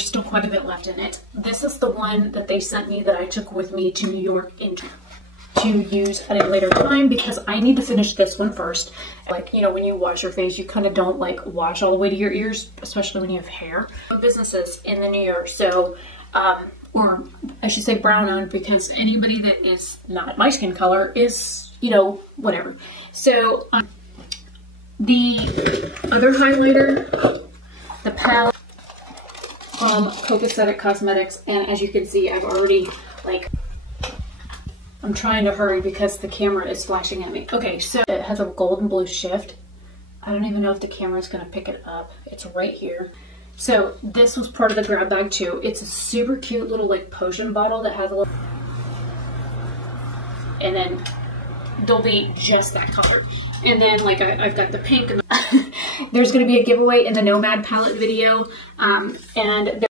there's still quite a bit left in it. This is the one that they sent me that I took with me to New York to use at a later time because I need to finish this one first. Like, you know, when you wash your face, you kind of don't like wash all the way to your ears, especially when you have hair. Businesses in the New Year, so, or I should say brown on, because anybody that is not my skin color is, you know, whatever. So, the other highlighter, the palette from Copacetic Cosmetics, and as you can see, I've already, like, I'm trying to hurry because the camera is flashing at me. Okay, so it has a gold and blue shift. I don't even know if the camera is going to pick it up. It's right here. So this was part of the grab bag too. It's a super cute little like potion bottle that has a little, and then they'll be just that color. And then like I've got the pink. And there's going to be a giveaway in the Nomad palette video, and